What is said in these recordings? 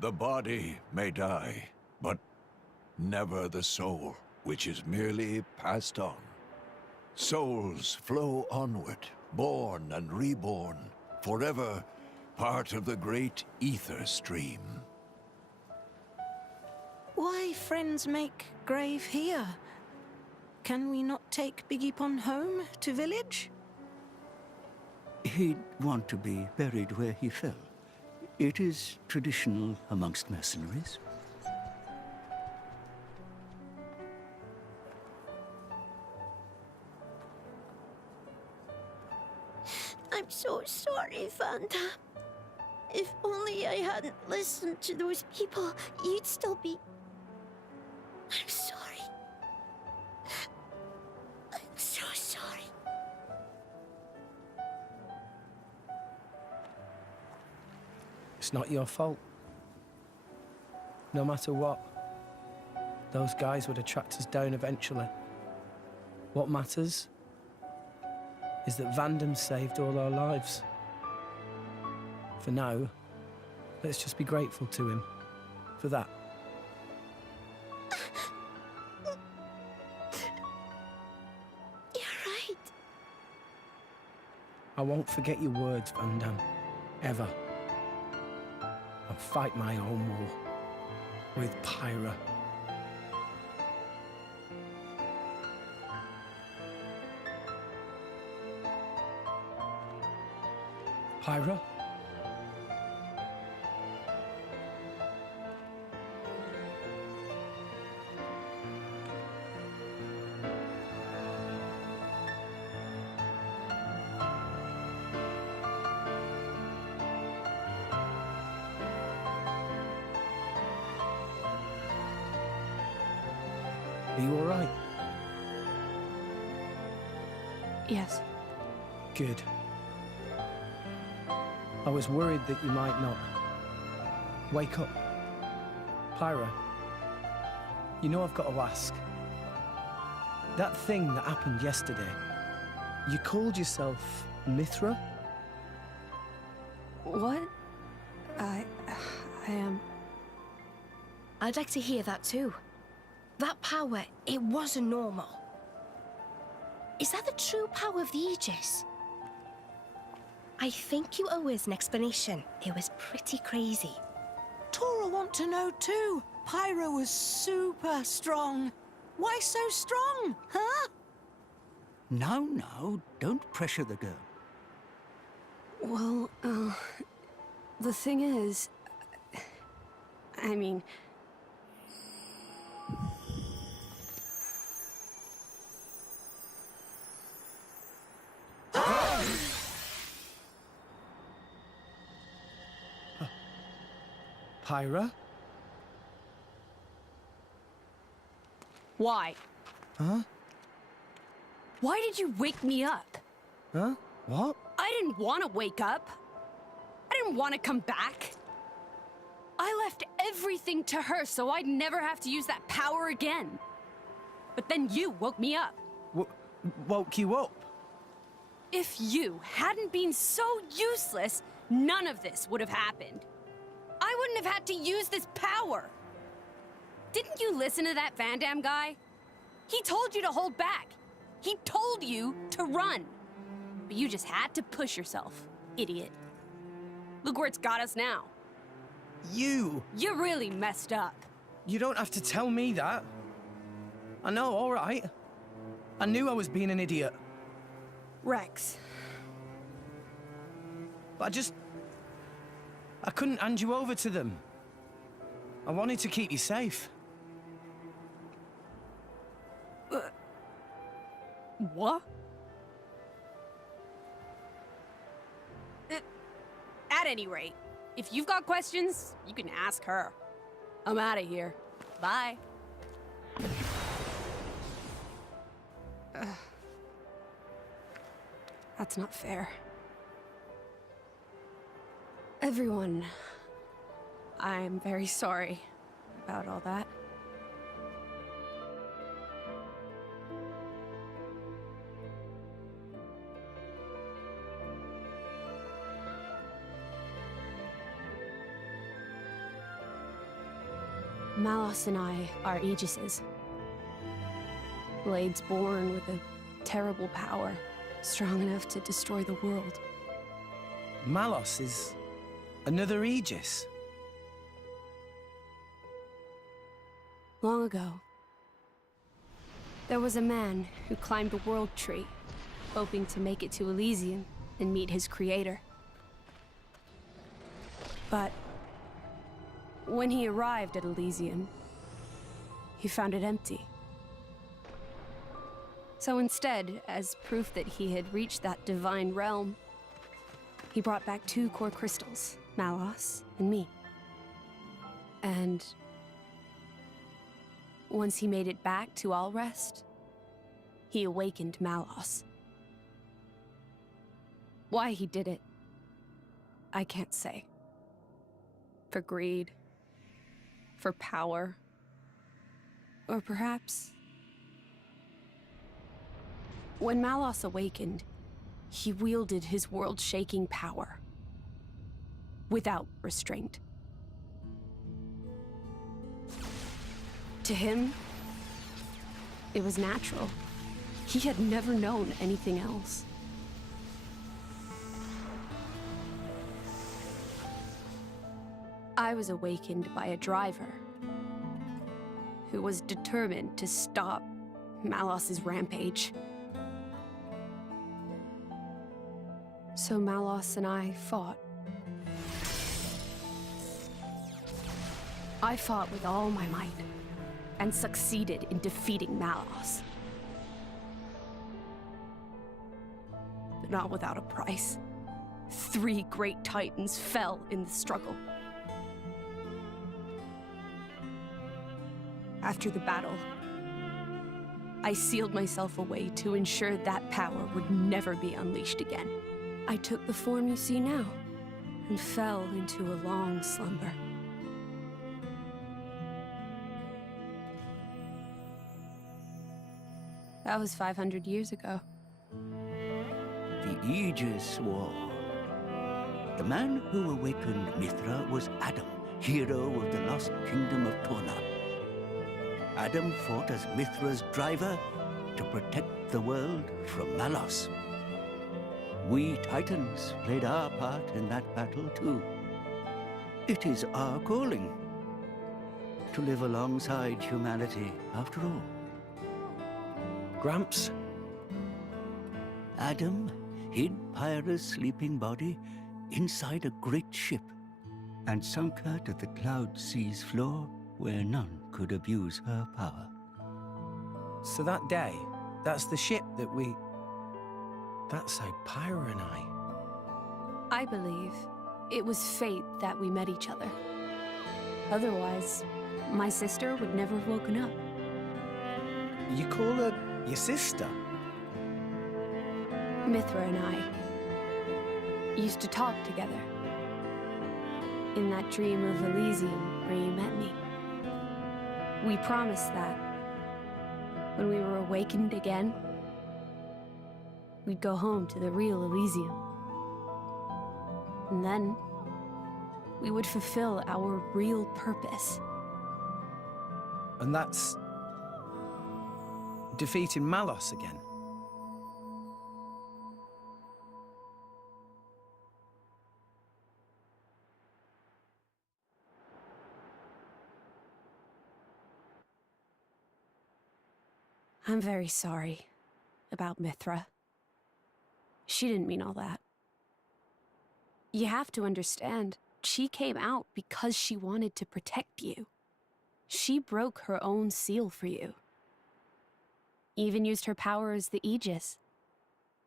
The body may die, but never the soul, which is merely passed on. Souls flow onward, born and reborn, forever part of the great ether stream. Why friends make grave here? Can we not take Biggiepon home to village? He'd want to be buried where he fell. It is traditional amongst mercenaries. I'm so sorry, Vandham. If only I hadn't listened to those people, you'd still be... I'm sorry. I'm so sorry. It's not your fault. No matter what, those guys would have tracked us down eventually. What matters is that Vandham saved all our lives. For now, let's just be grateful to him for that. You're right. I won't forget your words, Vandham. Ever. I'll fight my own war with Pyra. Pyra? Are you all right? Yes. Good. I was worried that you might not. Wake up. Pyra, you know I've got to ask. That thing that happened yesterday, you called yourself Mithra? What? I am... I'd like to hear that too. That power, it wasn't normal. Is that the true power of the Aegis? I think you owe us an explanation. It was pretty crazy. Tora want to know too. Pyra was super strong. Why so strong, huh? No, don't pressure the girl. Well, the thing is... I mean... Pyra? Why? Huh? Why did you wake me up? Huh? What? I didn't want to wake up. I didn't want to come back. I left everything to her so I'd never have to use that power again. But then you woke me up. Woke you up? If you hadn't been so useless, none of this would have happened. I wouldn't have had to use this power. Didn't you listen to that Vandham guy? He told you to hold back. He told you to run. But you just had to push yourself, idiot. Look where it's got us now. You really messed up. You don't have to tell me that. I know, all right. I knew I was being an idiot. Rex. But I couldn't hand you over to them. I wanted to keep you safe. What? At any rate, if you've got questions, you can ask her. I'm out of here. Bye. That's not fair. Everyone, I'm very sorry about all that. Malos and I are Aegises. Blades born with a terrible power, strong enough to destroy the world. Malos is another Aegis. Long ago, there was a man who climbed the World Tree, hoping to make it to Elysium and meet his creator. But when he arrived at Elysium, he found it empty. So instead, as proof that he had reached that divine realm, he brought back 2 core crystals, Malos and me. And once he made it back to Allrest, he awakened Malos. Why he did it, I can't say. For greed, for power, or perhaps... When Malos awakened, he wielded his world-shaking power, without restraint. To him, it was natural. He had never known anything else. I was awakened by a driver who was determined to stop Malos's rampage. So Malos and I fought. I fought with all my might, and succeeded in defeating Malos. But not without a price. 3 great titans fell in the struggle. After the battle, I sealed myself away to ensure that power would never be unleashed again. I took the form you see now, and fell into a long slumber. That was 500 years ago. The Aegis War. The man who awakened Mithra was Adam, hero of the lost kingdom of Torna. Adam fought as Mithra's driver to protect the world from Malos. We Titans played our part in that battle too. It is our calling to live alongside humanity after all. Gramps? Adam hid Pyra's sleeping body inside a great ship and sunk her to the cloud sea's floor where none could abuse her power. So that day, that's the ship that we... That's how Pyra and I believe it was fate that we met each other. Otherwise, my sister would never have woken up. You call her your sister? Mithra and I used to talk together. In that dream of Elysium where you met me. We promised that when we were awakened again, we'd go home to the real Elysium. And then we would fulfill our real purpose. And that's... defeating Malos again? I'm very sorry about Mithra. She didn't mean all that. You have to understand, she came out because she wanted to protect you. She broke her own seal for you. Even used her power as the Aegis.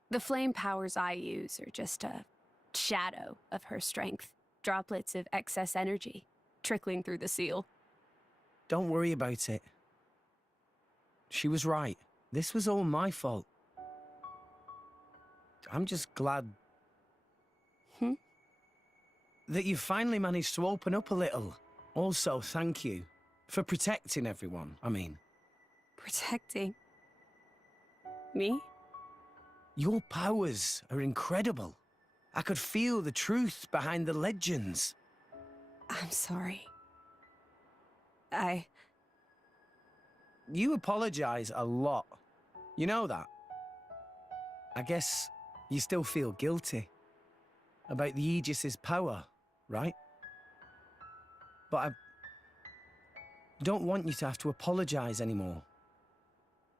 The flame powers I use are just a shadow of her strength. Droplets of excess energy trickling through the seal. Don't worry about it. She was right. This was all my fault. I'm just glad... that you finally managed to open up a little. Also, thank you for protecting everyone, I mean. Protecting? Me? Your powers are incredible. I could feel the truth behind the legends. I'm sorry. You apologize a lot. You know that? I guess you still feel guilty about the Aegis's power, right? But I don't want you to have to apologize anymore.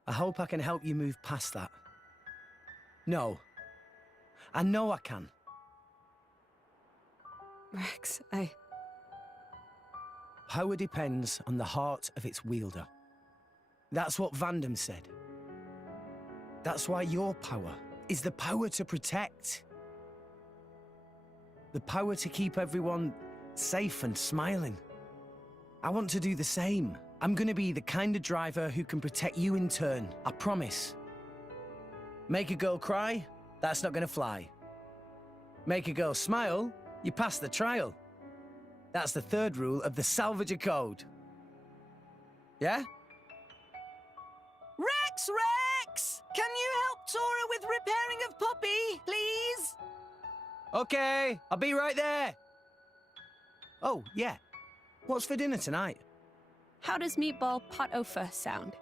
I hope I can help you move past that. No. I know I can. Rex, Power depends on the heart of its wielder. That's what Vandham said. That's why your power is the power to protect. The power to keep everyone safe and smiling. I want to do the same. I'm gonna be the kind of driver who can protect you in turn, I promise. Make a girl cry? That's not gonna fly. Make a girl smile? You pass the trial. That's the third rule of the Salvager Code. Yeah? Rex! Can you help Tora with repairing of Poppy, please? Okay, I'll be right there. Oh, yeah. What's for dinner tonight? how does meatball pot au feu sound?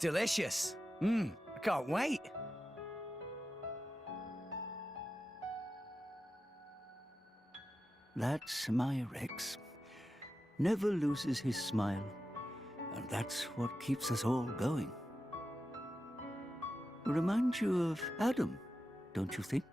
Delicious. I can't wait. That's my Rex. Never loses his smile. And that's what keeps us all going. Reminds you of Adam, don't you think?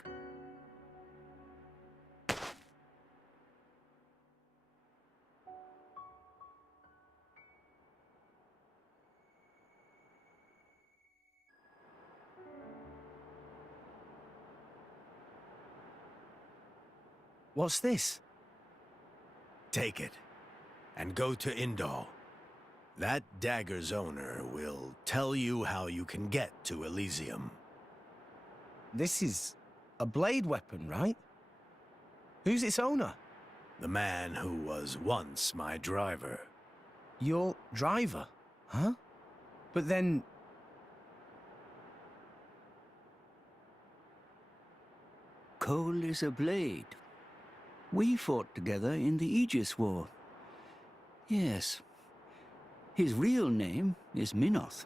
What's this? Take it, and go to Indal. That dagger's owner will tell you how you can get to Elysium. This is a blade weapon, right? Who's its owner? The man who was once my driver. Your driver, huh? But then... Cole is a blade. We fought together in the Aegis War. Yes. His real name is Minoth.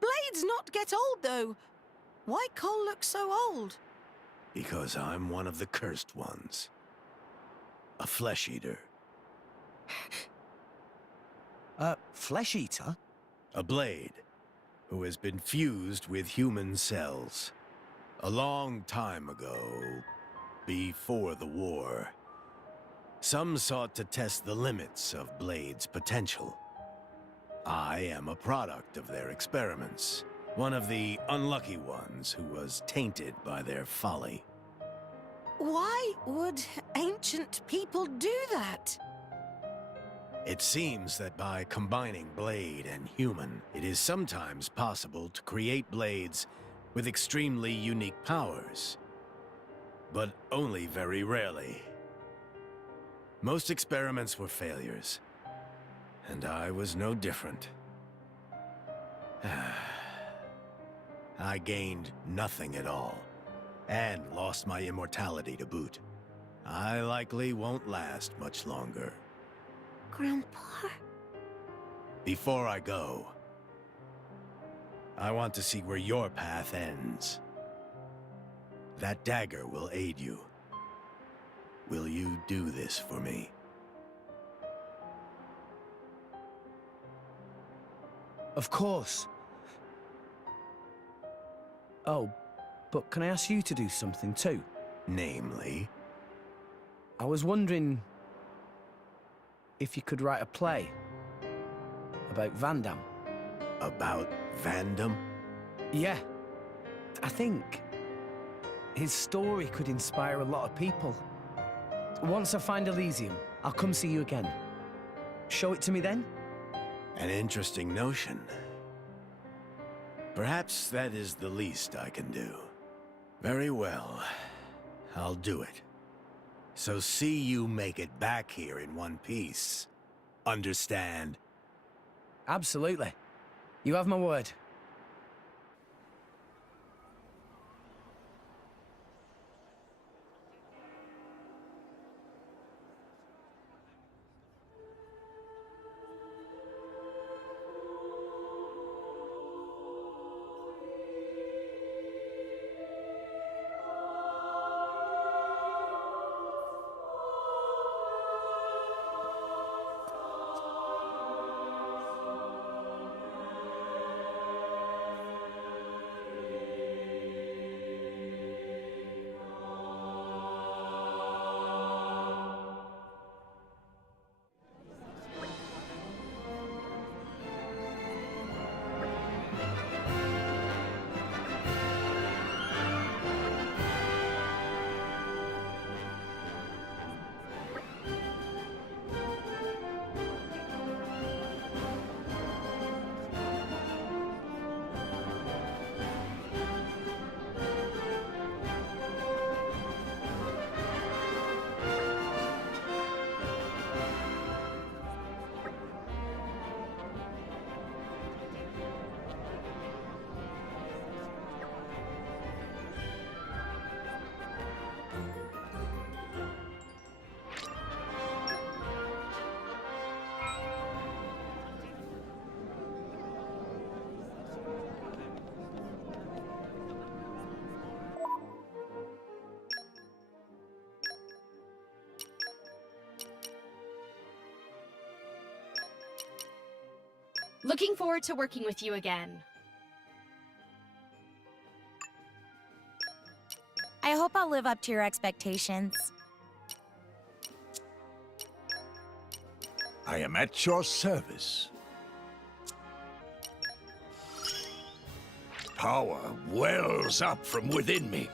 Blades not get old, though. Why Cole look so old? Because I'm one of the cursed ones. A flesh eater. Flesh eater? A blade who has been fused with human cells. A long time ago, before the war, some sought to test the limits of Blade's potential. I am a product of their experiments, one of the unlucky ones who was tainted by their folly. Why would ancient people do that? It seems that by combining Blade and human, it is sometimes possible to create blades with extremely unique powers. But only very rarely. Most experiments were failures, and I was no different. I gained nothing at all, and lost my immortality to boot. I likely won't last much longer. Grandpa? Before I go, I want to see where your path ends. That dagger will aid you. Will you do this for me? Of course. Oh, but can I ask you to do something too? Namely? I was wondering if you could write a play about Vandham. About Vandham? Yeah. I think his story could inspire a lot of people. Once I find Elysium, I'll come see you again. Show it to me then? An interesting notion. Perhaps that is the least I can do. Very well. I'll do it. So see you make it back here in one piece. Understand? Absolutely. You have my word. Looking forward to working with you again. I hope I'll live up to your expectations. I am at your service. Power wells up from within me.